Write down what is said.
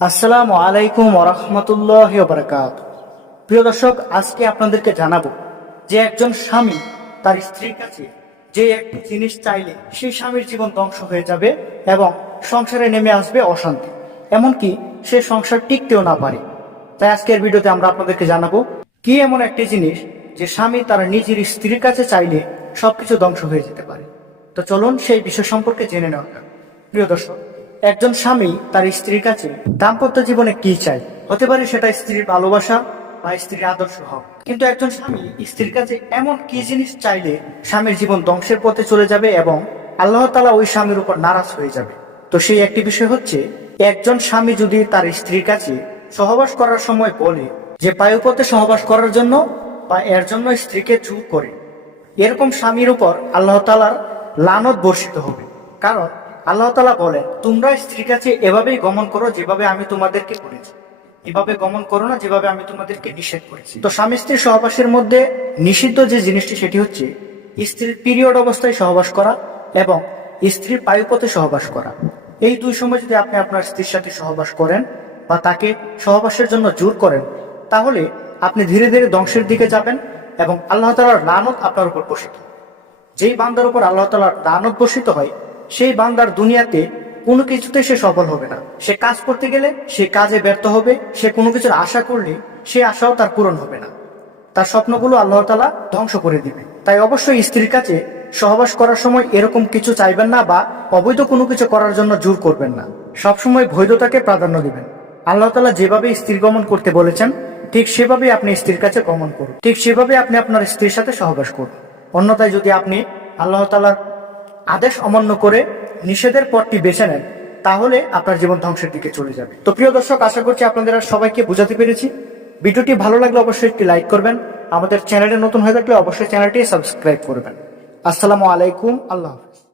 আসসালামু আলাইকুম ওরহমতুল্লাহ বারকাত। প্রিয় দর্শক, আজকে আপনাদেরকে জানাব যে একজন স্বামী তার স্ত্রীর কাছে যে একটি জিনিস চাইলে সেই স্বামীর জীবন ধ্বংস হয়ে যাবে এবং সংসারে নেমে আসবে অশান্তি। এমনকি সে সংসার টিকতেও না পারে। তাই আজকের ভিডিওতে আমরা আপনাদেরকে জানাব কি এমন একটি জিনিস যে স্বামী তার নিজের স্ত্রীর কাছে চাইলে সবকিছু ধ্বংস হয়ে যেতে পারে। তো চলুন সেই বিষয় সম্পর্কে জেনে নেওয়া প্রিয় দর্শক একজন স্বামী তার স্ত্রীর কাছে দাম্পত্য জীবনে কি চায়? হতে পারে সেটা স্ত্রীর ভালোবাসা বা স্ত্রীর আদর্শ হক। কিন্তু একজন স্বামী স্ত্রীর কাছে এমন কি জিনিস চাইলে স্বামীর জীবন ধ্বংসের পথে চলে যাবে এবং আল্লাহ তালা ওই স্বামীর উপর নারাজ হয়ে যাবে? তো সেই একটি বিষয় হচ্ছে, একজন স্বামী যদি তার স্ত্রীর কাছে সহবাস করার সময় বলে যে বায়ুপথে সহবাস করার জন্য বা এর জন্য স্ত্রীকে জোর করে। এরকম স্বামীর উপর আল্লাহ তালার লানত বর্ষিত হবে। কারণ আল্লাহ তালা বলেন তোমরা স্ত্রীর কাছে এভাবেই গমন করো যেভাবে আমি তোমাদেরকে করেছি। এভাবে গমন করো না যেভাবে আমি তোমাদেরকে নিষেধ করেছি। তো স্বামী স্ত্রীর সহবাসের মধ্যে নিষিদ্ধ যে জিনিসটি, সেটি হচ্ছে স্ত্রীর পিরিয়ড অবস্থায় সহবাস করা এবং স্ত্রীর বায়ুপথে সহবাস করা। এই দুই সময় যদি আপনি আপনার স্ত্রীর সাথে সহবাস করেন বা তাকে সহবাসের জন্য জোর করেন, তাহলে আপনি ধীরে ধীরে ধ্বংসের দিকে যাবেন এবং আল্লাহ তালার লানত আপনার উপর বসিত যেই বান্দার উপর আল্লাহ তালার দানত বর্ষিত হয় সেই বান্দার দুনিয়াতে কোনো কিছুতে সে সফল হবে না। সে কাজ করতে গেলে সে কাজে ব্যর্থ হবে, সে কোনো কিছুর আশা করলে সে আশাও তার পূরণ হবে না। তার স্বপ্নগুলো আল্লাহ তালা ধ্বংস করে দিবে। তাই অবশ্যই স্ত্রীর কাছে সহবাস করার সময় এরকম কিছু চাইবেন না বা অবৈধ কোনো কিছু করার জন্য জোর করবেন না। সবসময় বৈধতাকে প্রাধান্য দিবেন। আল্লাহ তালা যেভাবে স্ত্রী গমন করতে বলেছেন, ঠিক সেভাবে আপনি স্ত্রীর কাছে গমন করুন। ঠিক সেভাবে আপনি আপনার স্ত্রীর সাথে সহবাস করুন। অন্যথায় যদি আপনি আল্লাহ তালার আদেশ অমান্য করে নিষেধের পথটি বেছে নেন, তাহলে আপনার জীবন ধ্বংসের দিকে চলে যাবে। তো প্রিয় দর্শক, আশা করছি আপনাদের সবাইকে বোঝাতে পেরেছি। ভিডিওটি ভালো লাগলে অবশ্যই একটি লাইক করবেন। আমাদের চ্যানেলে নতুন হয়ে থাকলে অবশ্যই চ্যানেলটি সাবস্ক্রাইব করবেন। আসসালামু আলাইকুম, আল্লাহ হাফিজ।